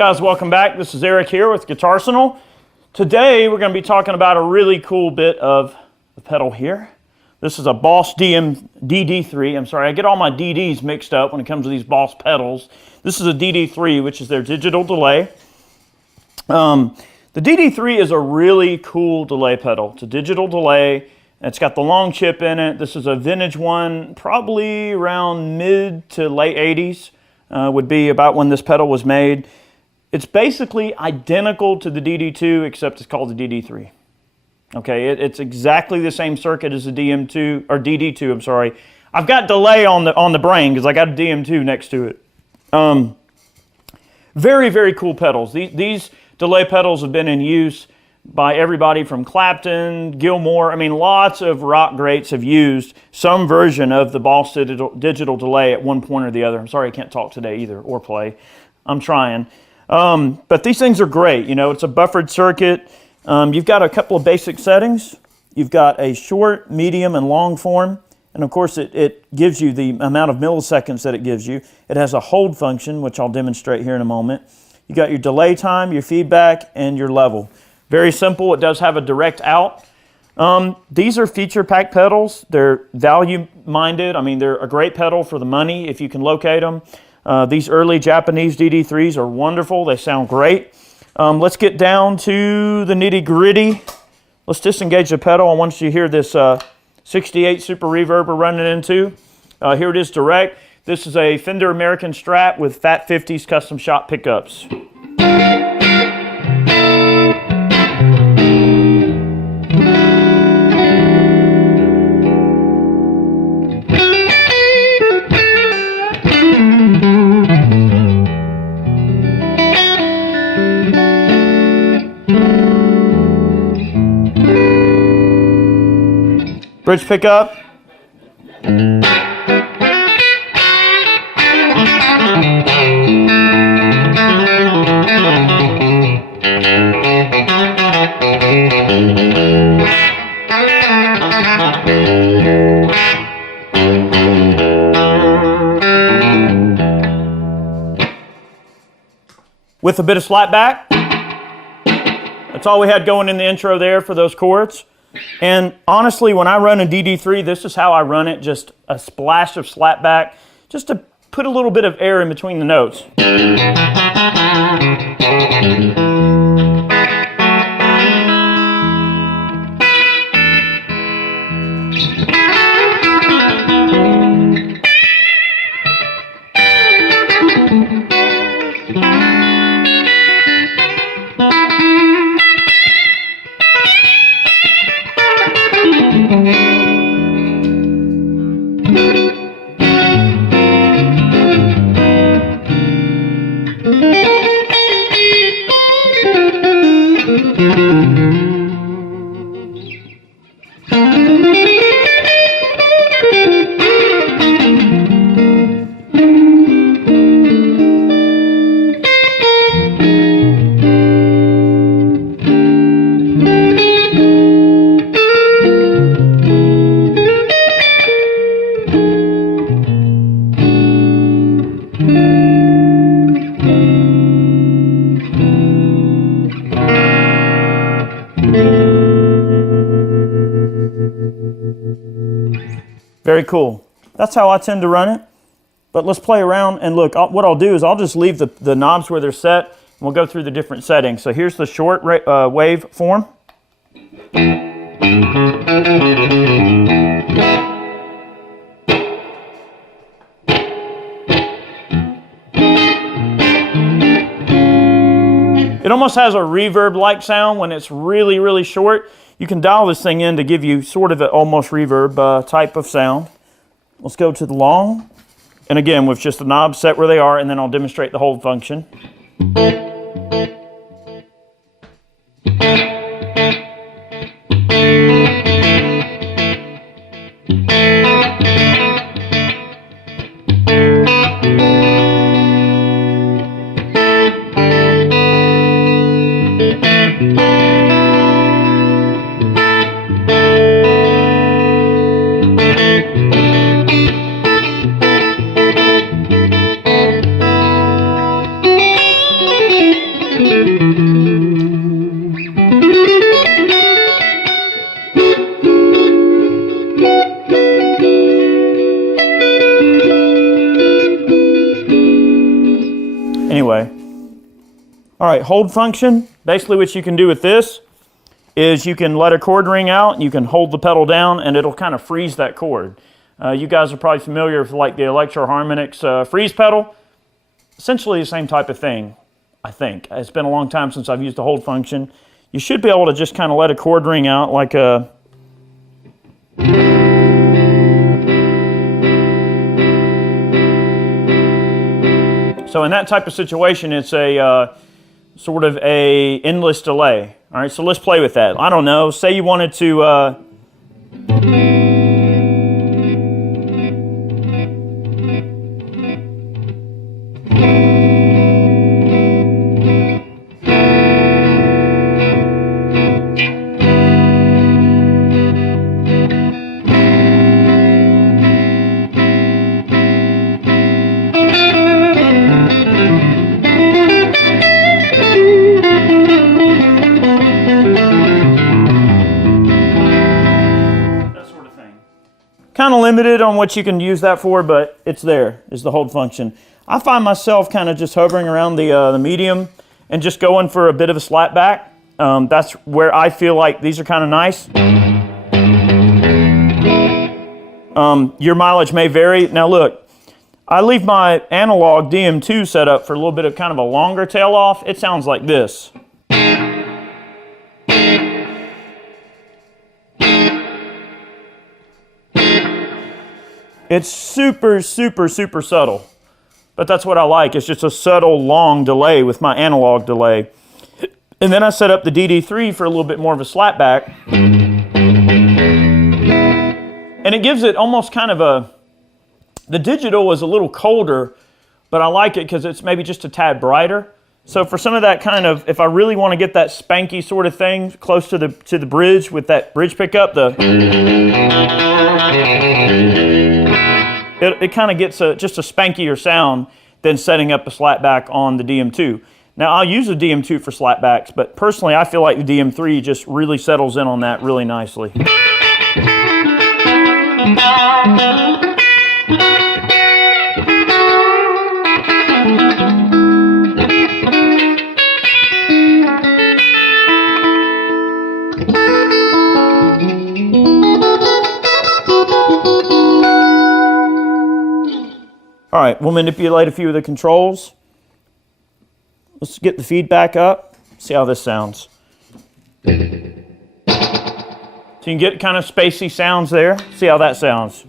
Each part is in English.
Guys, welcome back. This is Eric here with Guitarsenal. Today we're going to be talking about a really cool bit of the pedal here. This is a Boss DD-3. I'm sorry, I get all my DDs mixed up when it comes to these Boss pedals. This is a DD-3, which is their digital delay. The DD-3 is a really cool delay pedal. It's a digital delay. It's got the long chip in it. This is a vintage one, probably around mid to late 80s would be about when this pedal was made. It's basically identical to the DD2, except it's called the DD3. Okay, it's exactly the same circuit as the DM2 or DD2. I'm sorry. I've got delay on the brain because I got a DM2 next to it. Very, very cool pedals. These delay pedals have been in use by everybody from Clapton, Gilmore. I mean, lots of rock greats have used some version of the Boss digital delay at one point or the other. I'm sorry I can't talk today either or play. I'm trying. But these things are great. You know, it's a buffered circuit. You've got a couple of basic settings. You've got a short, medium, and long form. And of course, it gives you the amount of milliseconds that it gives you. It has a hold function, which I'll demonstrate here in a moment. You got your delay time, your feedback, and your level. Very simple. It does have a direct out. These are feature pack pedals. They're value minded. I mean, they're a great pedal for the money if you can locate them. These early Japanese DD3s are wonderful. They sound great. Let's get down to the nitty gritty. Let's disengage the pedal. I want you to hear this 68 Super Reverb we're running into. Here it is direct. This is a Fender American Strat with Fat 50s custom shop pickups. Bridge pickup. With a bit of slapback. That's all we had going in the intro there for those chords. And honestly, when I run a DD3, this is how I run it, just a splash of slapback, just to put a little bit of air in between the notes. Very cool. That's how I tend to run it. But let's play around and look. What I'll do is I'll just leave the knobs where they're set, and we'll go through the different settings. So here's the short wave form. It almost has a reverb-like sound when it's really, really short. You can dial this thing in to give you sort of an almost reverb type of sound. Let's go to the long. And again, with just the knobs set where they are, and then I'll demonstrate the hold function. All right, hold function. Basically what you can do with this is you can let a chord ring out and you can hold the pedal down and it'll kind of freeze that chord. You guys are probably familiar with like the Electro Harmonix freeze pedal. Essentially the same type of thing, I think. It's been a long time since I've used the hold function. You should be able to just kind of let a chord ring out like a... So in that type of situation, it's a sort of a endless delay. All right, so let's play with that. I don't know, say you wanted to... Kind of limited on what you can use that for, but it's there, is the hold function. I find myself kind of just hovering around the medium and just going for a bit of a slapback. That's where I feel like these are kind of nice. Your mileage may vary. Now look, I leave my analog DM2 set up for a little bit of kind of a longer tail off. It sounds like this. It's super, super, super subtle, but that's what I like. It's just a subtle, long delay with my analog delay. And then I set up the DD-3 for a little bit more of a slapback. And it gives it almost kind of a, the digital is a little colder, but I like it because it's maybe just a tad brighter. So for some of that kind of, if I really want to get that spanky sort of thing close to the bridge with that bridge pickup, it kind of gets just a spankier sound than setting up a slapback on the DM2. Now I'll use the DM2 for slapbacks, but personally I feel like the DM3 just really settles in on that really nicely. All right, we'll manipulate a few of the controls. Let's get the feedback up, see how this sounds. So you can get kind of spacey sounds there. See how that sounds.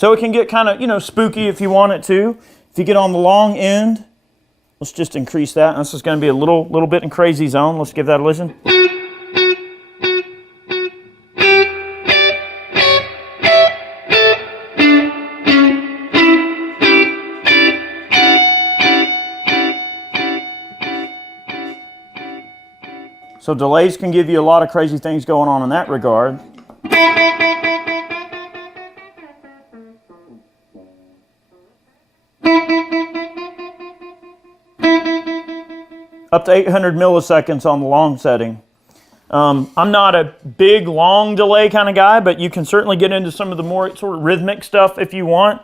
So it can get kind of, spooky if you want it to. If you get on the long end, let's just increase that. This is going to be a little bit in crazy zone. Let's give that a listen. So delays can give you a lot of crazy things going on in that regard. Up to 800 milliseconds on the long setting. I'm not a big long delay kind of guy, but you can certainly get into some of the more sort of rhythmic stuff if you want.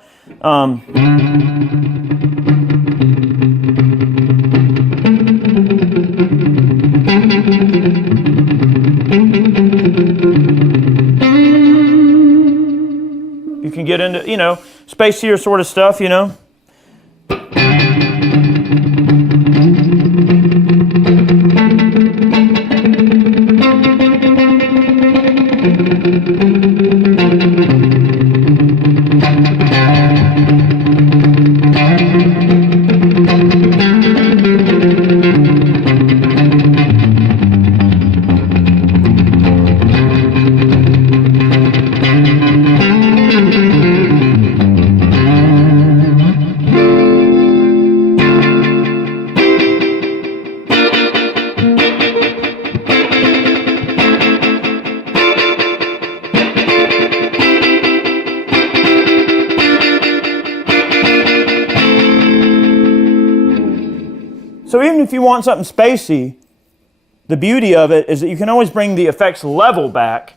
You can get into, spacier sort of stuff, You So even if you want something spacey, the beauty of it is that you can always bring the effects level back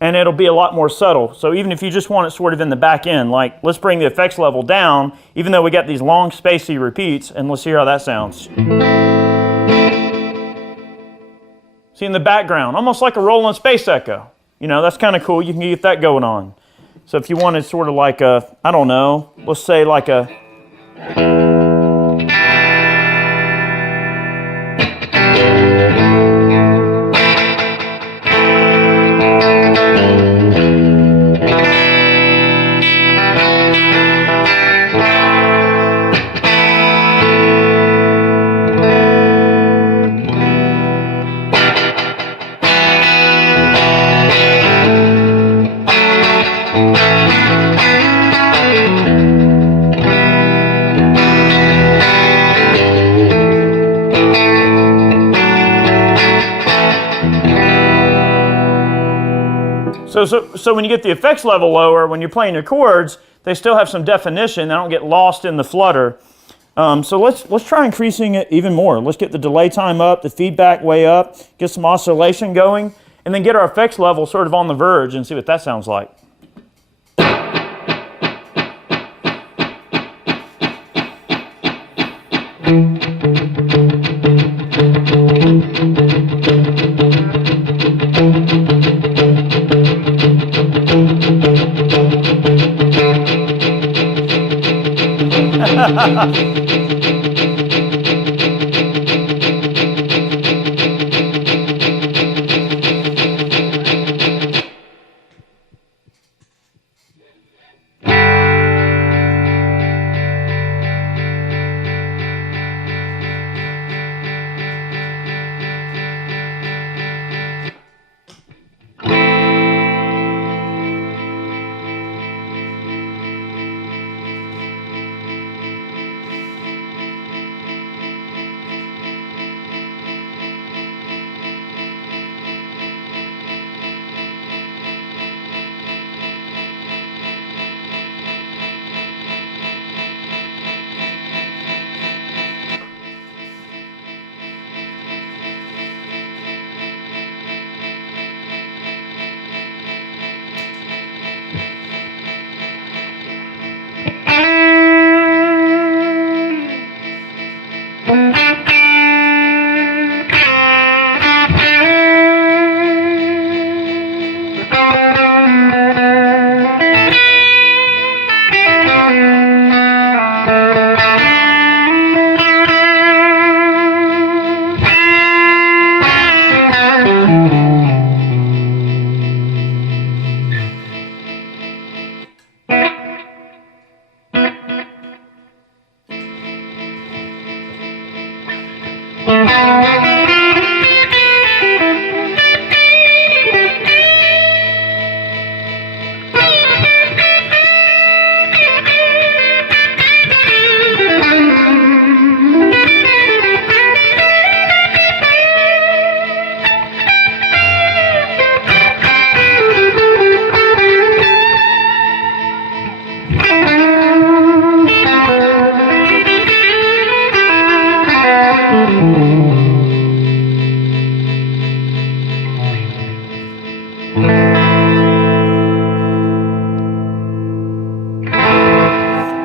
and it'll be a lot more subtle. So even if you just want it sort of in the back end, like let's bring the effects level down, even though we got these long spacey repeats, and let's hear how that sounds. See in the background, almost like a rolling space echo. You know, that's kind of cool. You can get that going on. So if you wanted sort of like a, I don't know, let's say like a, So when you get the effects level lower, when you're playing your chords, they still have some definition. They don't get lost in the flutter. So let's try increasing it even more. Let's get the delay time up, the feedback way up, get some oscillation going, and then get our effects level sort of on the verge and see what that sounds like.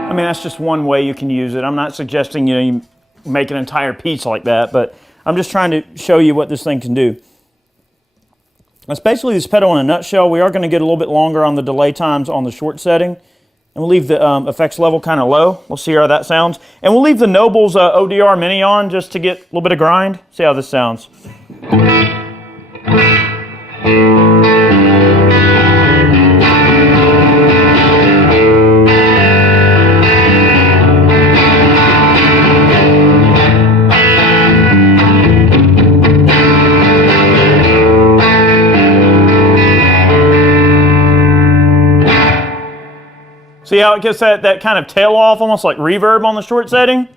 I mean, that's just one way you can use it. I'm not suggesting you make an entire piece like that, but I'm just trying to show you what this thing can do. That's basically this pedal in a nutshell. We are going to get a little bit longer on the delay times on the short setting, and we'll leave the effects level kind of low. We'll see how that sounds. And we'll leave the Noble's ODR Mini on just to get a little bit of grind. See how this sounds. See how it gets that kind of tail off, almost like reverb on the short setting?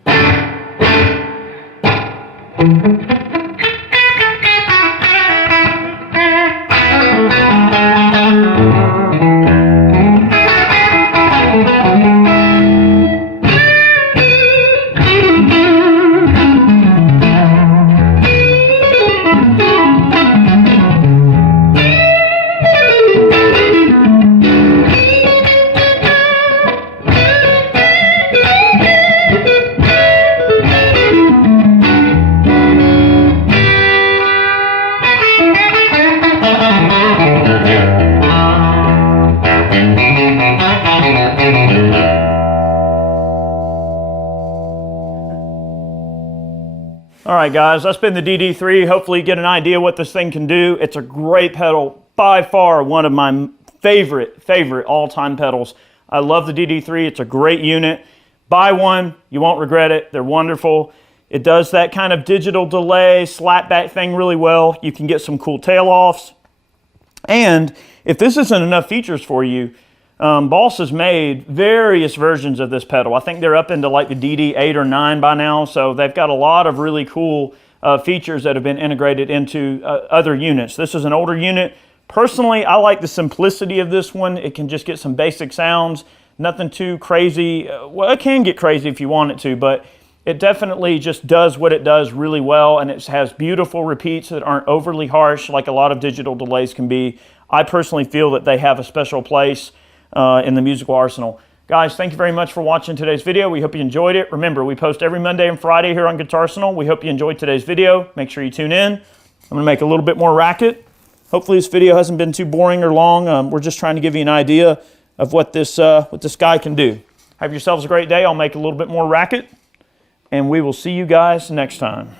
All right, guys, that's been the DD-3. Hopefully you get an idea what this thing can do. It's a great pedal, by far one of my favorite all-time pedals. I love the DD-3. It's a great unit. Buy one, you won't regret it. They're wonderful. It does that kind of digital delay, slapback thing really well. You can get some cool tail offs. And if this isn't enough features for you, Boss has made various versions of this pedal. I think they're up into like the DD-8 or 9 by now, so they've got a lot of really cool features that have been integrated into other units. This is an older unit. Personally, I like the simplicity of this one. It can just get some basic sounds, nothing too crazy. Well, it can get crazy if you want it to, but it definitely just does what it does really well, and it has beautiful repeats that aren't overly harsh like a lot of digital delays can be. I personally feel that they have a special place in the musical arsenal. Guys, thank you very much for watching today's video. We hope you enjoyed it. Remember, we post every Monday and Friday here on Guitarsenal. We hope you enjoyed today's video. Make sure you tune in. I'm going to make a little bit more racket. Hopefully this video hasn't been too boring or long. We're just trying to give you an idea of what this guy can do. Have yourselves a great day. I'll make a little bit more racket, and we will see you guys next time.